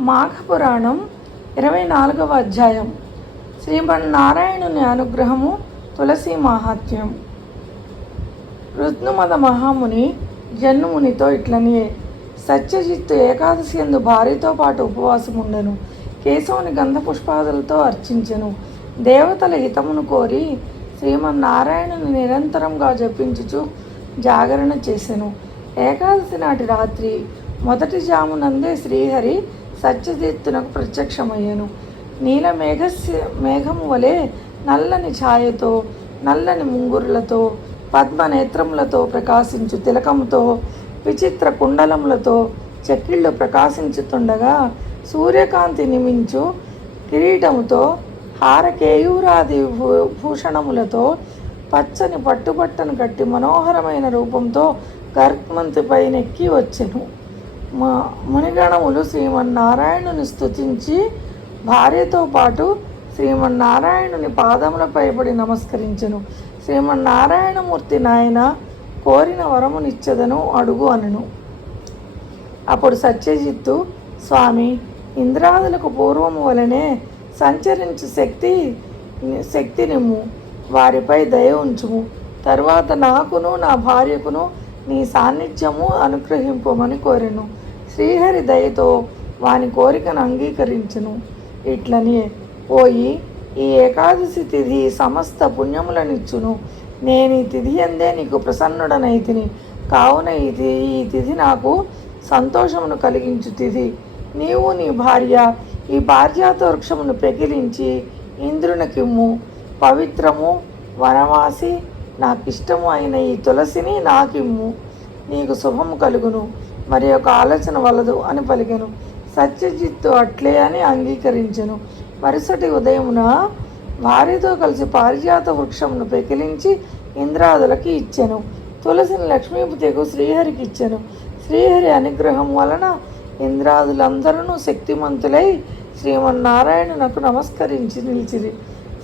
మాఘపురాణం ఇరవై నాలుగవ అధ్యాయం. శ్రీమన్నారాయణుని అనుగ్రహము తులసి మాహాత్మ్యం. రుద్నుమద మహాముని జన్మునితో ఇట్లనియే సత్యజిత్తు ఏకాదశి ఎందు భార్యతో పాటు ఉపవాసం ఉండెను కేశవుని గంధపుష్పాదులతో అర్చించెను. దేవతల హితమును కోరి శ్రీమన్నారాయణుని నిరంతరంగా జపించుచు జాగరణ చేసెను. ఏకాదశి నాటి రాత్రి మొదటి జామునందే శ్రీహరి సత్యజిత్తునకు ప్రత్యక్షమయ్యాను. నీల మేఘస్య మేఘము వలె నల్లని ఛాయతో నల్లని ముంగురులతో పద్మనేత్రములతో ప్రకాశించు తిలకముతో విచిత్ర కుండలములతో చెక్కిళ్ళు ప్రకాశించుతుండగా సూర్యకాంతి నిమించు కిరీటముతో హారకేయూరాది భూ భూషణములతో పచ్చని పట్టుబట్టను కట్టి మనోహరమైన రూపంతో గర్భమంతిపై నెక్కి వచ్చెను. మా మునిగణములు శ్రీమన్నారాయణుని స్తుతించి భార్యతో పాటు శ్రీమన్నారాయణుని పాదములపై పడి నమస్కరించను. శ్రీమన్నారాయణమూర్తి నాయన కోరిన వరమునిచ్చదను అడుగు అనను. అప్పుడు సత్యజిత్తు స్వామి ఇంద్రాదులకు పూర్వము వలనే సంచరించు శక్తి శక్తినిమ్ము వారిపై దయ ఉంచుము. తరువాత నాకును నా భార్యకును నీ సాన్నిధ్యము అనుగ్రహింపమని కోరెను. శ్రీహరి దయతో వాని కోరికను అంగీకరించును. ఇట్లని పోయి ఈ ఏకాదశి తిథి సమస్త పుణ్యములనిచ్చును. నేను ఈ తిథి అందే నీకు ప్రసన్నుడనైతిని కావున ఈ తిథి ఈ తిథి నాకు సంతోషమును కలిగించు తిథి. నీవు నీ భార్య ఈ పారిజాత వృక్షమును పెకిలించి ఇంద్రునికిమ్ము. పవిత్రము వనవాసి నాకిష్టము అయిన ఈ తులసిని నాకిమ్ము. నీకు శుభము కలుగును. మరి యొక్క ఆలోచన వలదు అని పలికెను. సత్యజిత్తు అట్లే అని అంగీకరించెను. మరుసటి ఉదయమున భార్యతో కలిసి పారిజాత వృక్షమును పెకిలించి ఇంద్రాదులకి ఇచ్చాను. తులసిని లక్ష్మీపతికు శ్రీహరికి ఇచ్చాను. శ్రీహరి అనుగ్రహం వలన ఇంద్రాదులందరూ శక్తిమంతులై శ్రీమన్నారాయణునకు నమస్కరించి నిలిచిరి.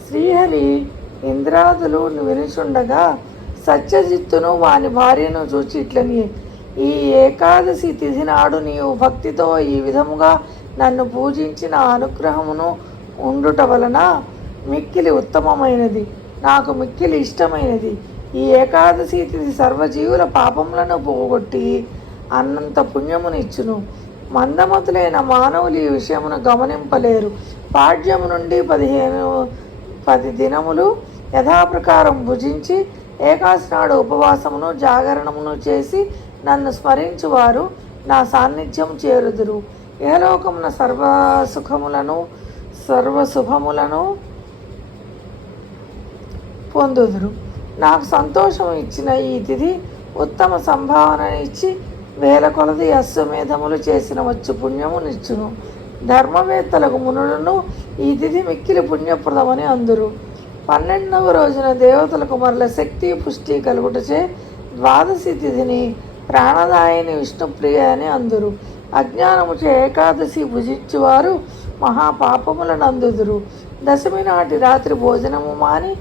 శ్రీహరి ఇంద్రాదులు వినుచుండగా సత్యజిత్తును వాని భార్యను చూచి ఇట్లని ఈ ఏకాదశి తిథి నాడు నీవు భక్తితో ఈ విధముగా నన్ను పూజించిన అనుగ్రహమును ఉండుట వలన మిక్కిలి ఉత్తమమైనది. నాకు మిక్కిలి ఇష్టమైనది. ఈ ఏకాదశి తిథి సర్వజీవుల పాపములను పోగొట్టి అన్నంత పుణ్యమునిచ్చును. మందమతులైన మానవులు ఈ విషయమును గమనింపలేరు. పాడ్యము నుండి పదిహేను పది దినములు యథాప్రకారం భుజించి ఏకాశనాడు ఉపవాసమును జాగరణమును చేసి నన్ను స్మరించువారు నా సాన్నిధ్యం చేరుదురు. ఏలోకమున సర్వ సుఖములను సర్వ పొందుదురు? నాకు సంతోషం ఇచ్చిన ఈ తిథి ఉత్తమ సంభావన ఇచ్చి వేల కొలది అశ్వమేధములు చేసిన వచ్చు పుణ్యము నిచ్చును. ధర్మవేత్తలకు మునులను ఈ తిథి మిక్కిలి పుణ్యప్రదమని అందురు. పన్నెండవ రోజున దేవతలకు మరల శక్తి పుష్టి కలుగుటచే ద్వాదశి తిథిని ప్రాణదాయిని విష్ణుప్రియ అని అందురు. అజ్ఞానముచే ఏకాదశి భుజించువారు మహాపాపములను అందుదురు దశమి నాటి రాత్రి భోజనము మాని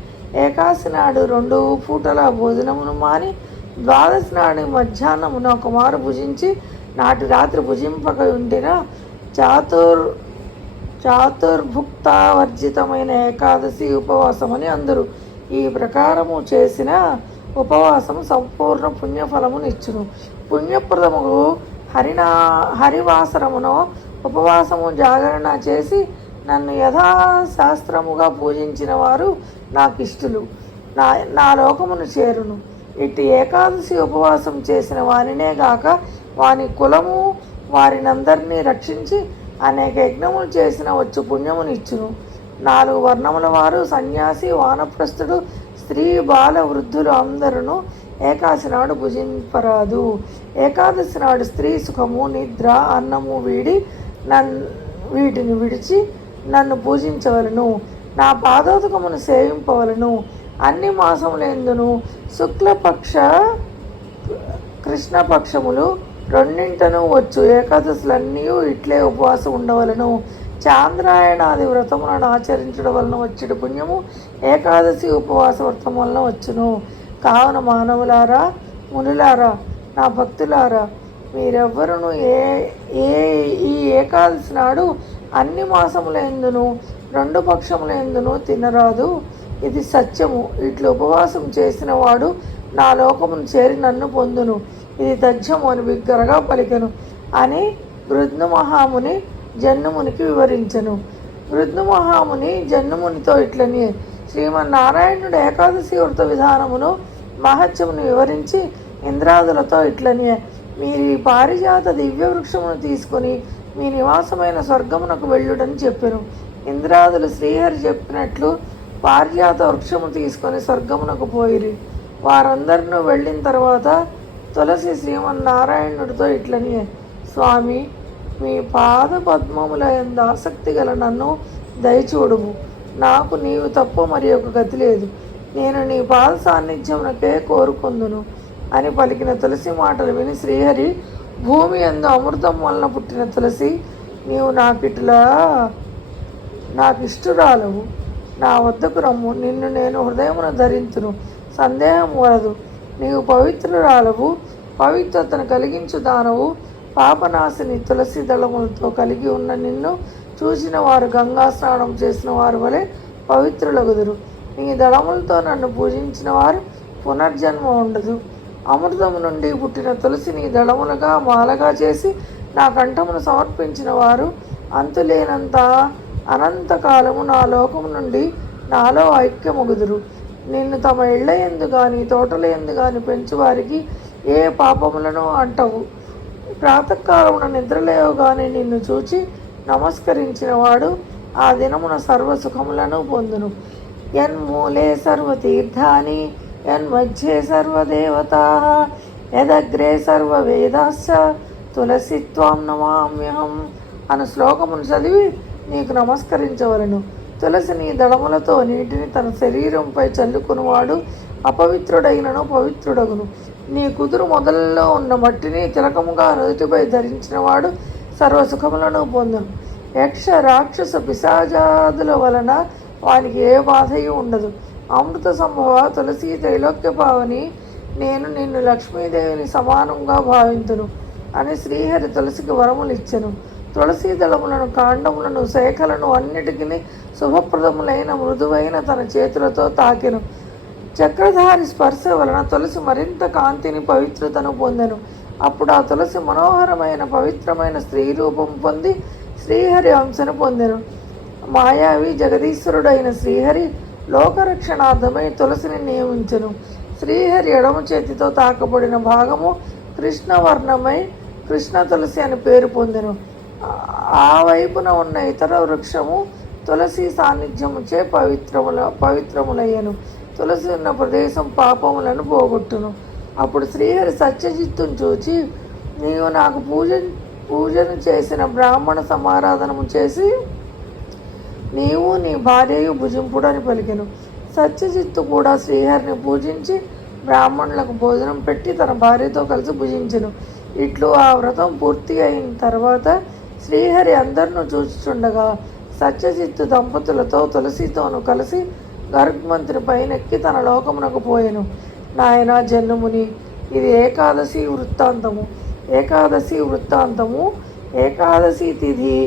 ఏకాశి నాడు రెండు పూటల భోజనమును మాని ద్వాదశి నాడు మధ్యాహ్నమున ఒక మారు భుజించి నాటి రాత్రి భుజింపక ఉండిన చాతుర్ చాతుర్భుక్తావర్జితమైన ఏకాదశి ఉపవాసమని అందరు. ఈ ప్రకారము చేసిన ఉపవాసము సంపూర్ణ పుణ్యఫలమునిచ్చును పుణ్యప్రదము హరినా హరివాసరమును ఉపవాసము జాగరణ చేసి నన్ను యథాశాస్త్రముగా పూజించిన వారు నాకు ఇష్టలు నా నా లోకమును చేరును. ఇటు ఏకాదశి ఉపవాసం చేసిన వారినే గాక వాని కులము వారినందరినీ రక్షించి అనేక యజ్ఞములు చేసిన వచ్చు పుణ్యమునిచ్చును. నాలుగు వర్ణముల వారు సన్యాసి వానప్రస్థుడు స్త్రీ బాల వృద్ధులు అందరూ ఏకాదశి నాడు భుజింపరాదు. ఏకాదశి నాడు స్త్రీ సుఖము నిద్ర అన్నము వీడి నన్ వీటిని విడిచి నన్ను పూజించవలను నా పాదోదకమును సేవింపవలను. అన్ని మాసములందును శుక్లపక్ష కృష్ణపక్షములు రెండింటను వచ్చు. ఏకాదశులన్నీ ఇట్లే ఉపవాసం ఉండవలను చాంద్రాయణాది వ్రతములను ఆచరించడం వలన వచ్చిన పుణ్యము. ఏకాదశి ఉపవాస వ్రతం వలన వచ్చును. కావున మానవులారా మునులారా నా భక్తులారా మీరెవ్వరూ ఏ ఏ ఈ ఏకాదశి నాడు అన్ని మాసముల ఎందును రెండు పక్షముల ఎందును తినరాదు. ఇది సత్యము. ఇట్లు ఉపవాసం చేసిన వాడు నా లోకమును చేరి నన్ను పొందును. ఇది తథ్యము అని బిగ్గరగా పలికెను. అని వృద్ధు మహాముని జన్నుమునికి వివరించెను. వృద్ధు మహాముని జన్నుమునితో ఇట్లని శ్రీమన్నారాయణుడు ఏకాదశి వ్రత విధానమును మహత్యమును వివరించి ఇంద్రాదులతో ఇట్లని మీరు ఈ పారిజాత దివ్య వృక్షమును తీసుకొని మీ నివాసమైన స్వర్గమునకు వెళ్ళుడని చెప్పారు ఇంద్రాదులు శ్రీహరి చెప్పినట్లు పారిజాత వృక్షము తీసుకొని స్వర్గమునకు పోయిరి. వారందరినూ వెళ్ళిన తర్వాత తులసి శ్రీమన్నారాయణుడితో ఇట్లని స్వామి మీ పాద పద్మముల ఎందు ఆసక్తి గల నన్ను దయచూడుము. నాకు నీవు తప్ప మరి ఒక గతి లేదు. నేను నీ పాద సాన్నిధ్యమునకే కోరుకుందును అని పలికిన తులసి మాటలు విని శ్రీహరి భూమి ఎందు అమృతం వలన పుట్టిన తులసి నీవు నాకిట్లా నాకు ఇష్టురాలవు నా వద్దకు రమ్ము. నిన్ను నేను హృదయమును ధరించును సందేహం వలదు. నీవు పవిత్రురాలవు. పవిత్రతను కలిగించు దానవు. పాపనాశిని తులసి దళములతో కలిగి ఉన్న నిన్ను చూసిన వారు గంగా స్నానం చేసిన వారు వలె పవిత్రులగుదురు. నీ దళములతో నన్ను పూజించిన వారు పునర్జన్మ ఉండదు. అమృతము నుండి పుట్టిన తులసిని దళములుగా మాలగా చేసి నా కంఠమును సమర్పించిన వారు అంతులేనంత అనంతకాలము నా లోకము నుండి నాలో ఐక్యముగుదురు. నిన్ను తమ ఇళ్ళ ఎందు కానీ తోటల ఎందు కానీ పెంచువారికి ఏ పాపములను అంటవు. ప్రాతకాలమున నిద్రలేవగానే నిన్ను చూచి నమస్కరించిన వాడు ఆ దినమున సర్వ సుఖములను పొందును యన్మూలే సర్వతీర్థాని యన్మధ్యే సర్వదేవతా యదగ్రే సర్వవేదాశ్చ తులసి త్వాం నమామ్యహం అను శ్లోకమును చదివి నీకు నమస్కరించవలను. తులసి నీ దళములతో నీటిని తన శరీరంపై చల్లుకునివాడు అపవిత్రుడైనను పవిత్రుడగును. నీ కుదురు మొదలలో ఉన్న మట్టిని తిలకముగా నుదుటిపై ధరించినవాడు సర్వసుఖములను పొందును. యక్ష రాక్షస పిశాజాదుల వలన వానికి ఏ బాధయు ఉండదు. అమృత సంభవ తులసి త్రైలోక్య పావని నేను నిన్ను లక్ష్మీదేవిని సమానంగా భావింతును అని శ్రీహరి తులసికి వరములు ఇచ్చెను. తులసి దళములను కాండములను శాఖలను అన్నిటికీ శుభప్రదములైన మృదువైన తన చేతులతో తాకెను. చక్రధారి స్పర్శ వలన తులసి మరింత కాంతిని పవిత్రతను పొందెను. అప్పుడు ఆ తులసి మనోహరమైన పవిత్రమైన స్త్రీ రూపం పొంది శ్రీహరి అంశను పొందెను. మాయావి జగదీశ్వరుడైన శ్రీహరి లోకరక్షణార్థమై తులసిని నియమించెను. శ్రీహరి ఎడమ చేతితో తాకబడిన భాగము కృష్ణవర్ణమై కృష్ణ తులసి అని పేరు పొందెను. ఆ వైపున ఉన్న ఇతర వృక్షము తులసి సాన్నిధ్యముచే పవిత్రముల పవిత్రములయ్యను. తులసి ఉన్న ప్రదేశం పాపములను పోగొట్టును. అప్పుడు శ్రీహరి సత్యజిత్తును చూచి నీవు నాకు పూజ పూజను చేసిన బ్రాహ్మణ సమారాధనము చేసి నీవు నీ భార్యయు భుజింపుడని పలికెను. సత్యజిత్తు కూడా శ్రీహరిని పూజించి బ్రాహ్మణులకు భోజనం పెట్టి తన భార్యతో కలిసి భుజించెను. ఇట్లు ఆ వ్రతం పూర్తి అయిన తర్వాత శ్రీహరి అందరినూ చూచుచుండగా సత్యజిత్తు దంపతులతో తులసితోనూ కలిసి గర్భమంత్రి పైనెక్కి తన లోకమునకు పోయెను. నాయన జన్ముని ఇది ఏకాదశి వృత్తాంతము. ఏకాదశి వృత్తాంతము ఏకాదశి తిథి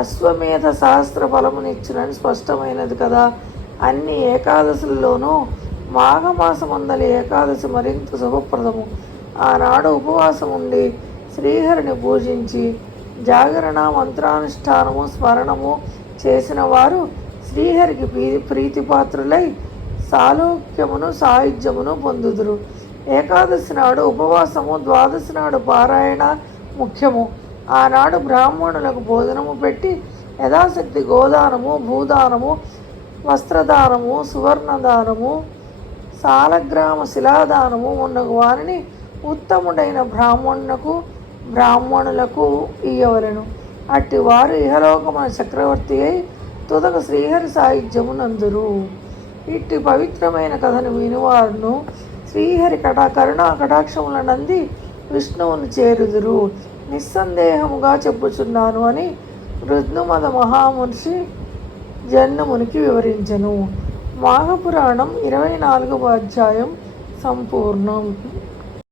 అశ్వమేధ శాస్త్ర ఫలమునిచ్చునని స్పష్టమైనది కదా. అన్ని ఏకాదశుల్లోనూ మాఘమాసమందలి ఏకాదశి మరింత శుభప్రదము. ఆనాడు ఉపవాసం ఉండి శ్రీహరిని పూజించి జాగరణ మంత్రానుష్ఠానము స్మరణము చేసిన వారు శ్రీహరికి ప్రీతి ప్రీతిపాత్రులై సాలోక్యమును సాహిత్యమును పొందుదురు. ఏకాదశి నాడు ఉపవాసము ద్వాదశి నాడు పారాయణ ముఖ్యము. ఆనాడు బ్రాహ్మణులకు భోజనము పెట్టి యథాశక్తి గోదానము భూదానము వస్త్రదానము సువర్ణదానము సాలగ్రామ శిలాదానము ఉన్నగు వారిని ఉత్తముడైన బ్రాహ్మణులకు బ్రాహ్మణులకు ఇయ్యవలను. అట్టి వారు ఇహలోకమైన చక్రవర్తి అయి తుదక శ్రీహరి సాహిత్యమునందురు. ఇట్టి పవిత్రమైన కథను వినివారును శ్రీహరి కటా కరుణా కటాక్షముల నంది విష్ణువును చేరుదురు. నిస్సందేహముగా చెప్పుచున్నాను అని రుద్నుమద మహామునిషి జన్మమునికి వివరించెను. మాఘపురాణం ఇరవై నాలుగవ అధ్యాయం సంపూర్ణం.